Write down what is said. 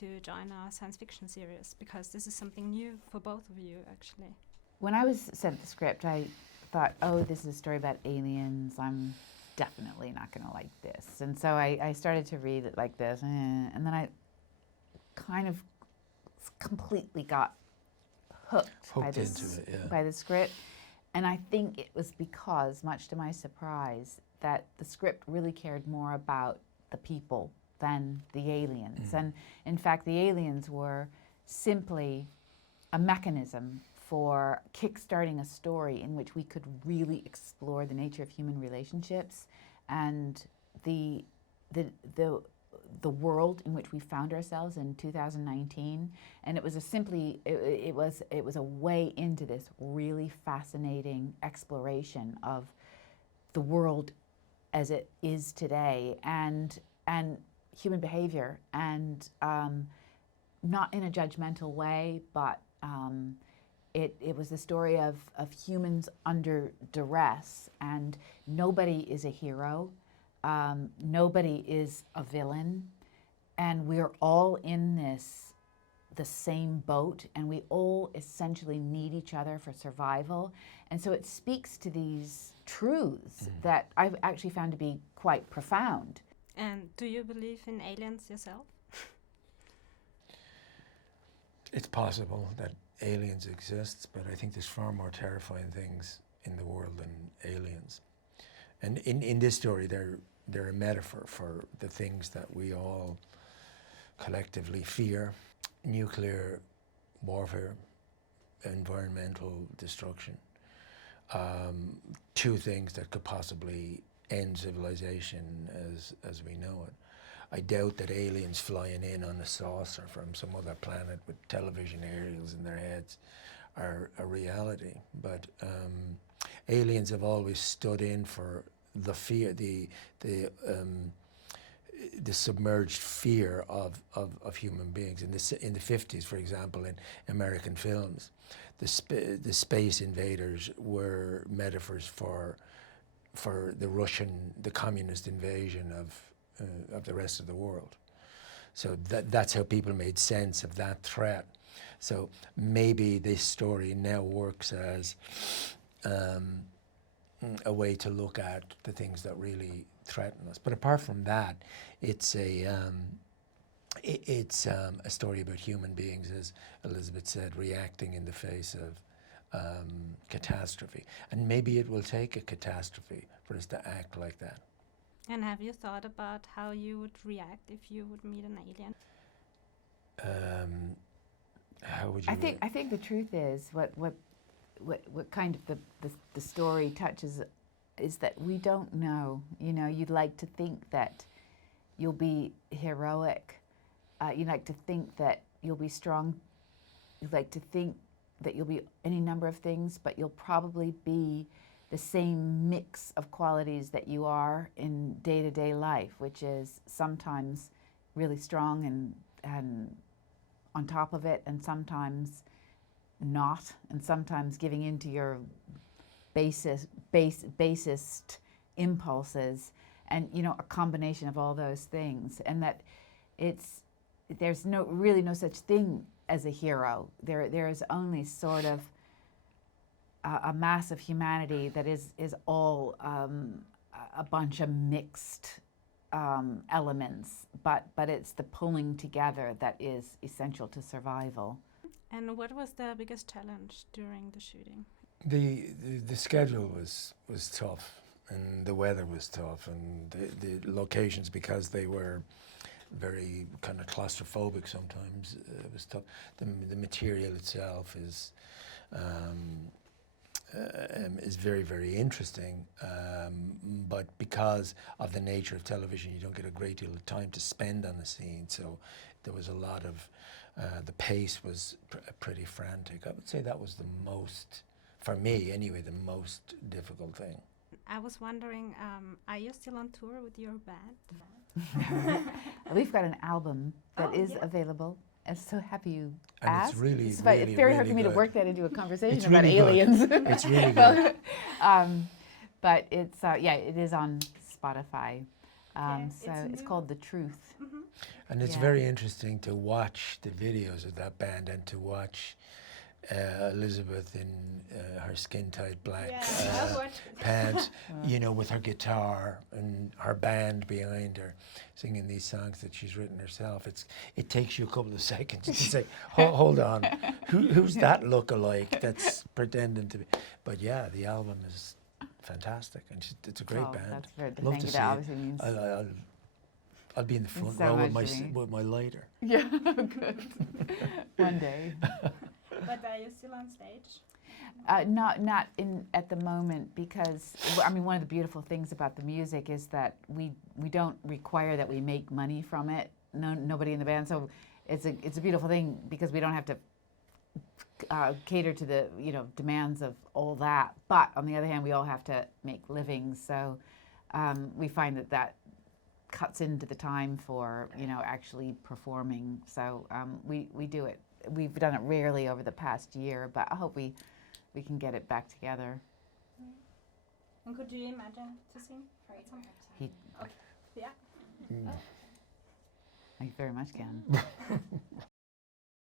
to join a science fiction series? Because this is something new for both of you, actually. When I was sent the script, I thought, oh, this is a story about aliens. I'm definitely not going to like this. And so I started to read it like this, and then I kind of completely got hooked by the script. And I think it was because, much to my surprise, that the script really cared more about the people than the aliens. And in fact, the aliens were simply a mechanism for kickstarting a story in which we could really explore the nature of human relationships and the world in which we found ourselves in 2019. And it was it was a way into this really fascinating exploration of the world as it is today, and human behavior, and not in a judgmental way, but it was the story of humans under duress, and nobody is a hero, nobody is a villain, and we're all in the same boat, and we all essentially need each other for survival. And so it speaks to these truths that I've actually found to be quite profound. And do you believe in aliens yourself? It's possible that aliens exist, but I think there's far more terrifying things in the world than aliens. And in this story, they're a metaphor for the things that we all collectively fear: nuclear warfare, environmental destruction. Two things that could possibly end civilization as we know it. I doubt that aliens flying in on a saucer from some other planet with television aerials in their heads are a reality. But aliens have always stood in for the fear, the submerged fear of human beings. In the 50s, for example, in American films, the space invaders were metaphors for the communist invasion of the rest of the world. So that's how people made sense of that threat. So maybe this story now works as a way to look at the things that really threaten us. But apart from that, it's a story about human beings, as Elizabeth said, reacting in the face of catastrophe. And maybe it will take a catastrophe for us to act like that. And have you thought about how you would react if you would meet an alien? How would you? I think the truth is what kind of the story touches is that we don't know. You know, you'd like to think that you'll be heroic. You'd like to think that you'll be strong. You'd like to think that you'll be any number of things, but you'll probably be the same mix of qualities that you are in day-to-day life, which is sometimes really strong and on top of it, and sometimes not, and sometimes giving in to your basest impulses, and a combination of all those things. And that there's really no such thing as a hero. There is only sort of a mass of humanity that is all a bunch of mixed elements, but it's the pulling together that is essential to survival. And what was the biggest challenge during the shooting? The schedule was tough, and the weather was tough, and the locations, because they were very kind of claustrophobic sometimes, it was tough. The material itself is very, very interesting, but because of the nature of television, you don't get a great deal of time to spend on the scene, so there was a lot of, the pace was pretty frantic. I would say that was the most, for me anyway, the most difficult thing. I was wondering, are you still on tour with your band? We've got an album that is available. I'm so happy you asked. It's really, it's really, very really hard for me good. to work that into a conversation It's about really good. aliens. It's really good. But it's it is on Spotify. So it's called The Truth. And it's Yeah. very interesting to watch the videos of that band and to watch Elizabeth in her skin-tight black pants, you know, with her guitar and her band behind her, singing these songs that she's written herself. It takes you a couple of seconds to say, hold on, who's that look-alike that's pretending to be? But yeah, the album is fantastic, and it's a great band. That's very, Love thank to you. see That it. obviously means. I'll be in the front so row much to me. with my lighter. Yeah, good. One day. But are you still on stage? Not in at the moment, because I mean, one of the beautiful things about the music is that we don't require that we make money from it. Nobody in the band, so it's a beautiful thing because we don't have to cater to the demands of all that. But on the other hand, we all have to make livings, so we find that cuts into the time for actually performing. So we do it. We've done it rarely over the past year, but I hope we can get it back together. And could you imagine to sing at some point? Okay. Yeah. Thank you very much, Ken.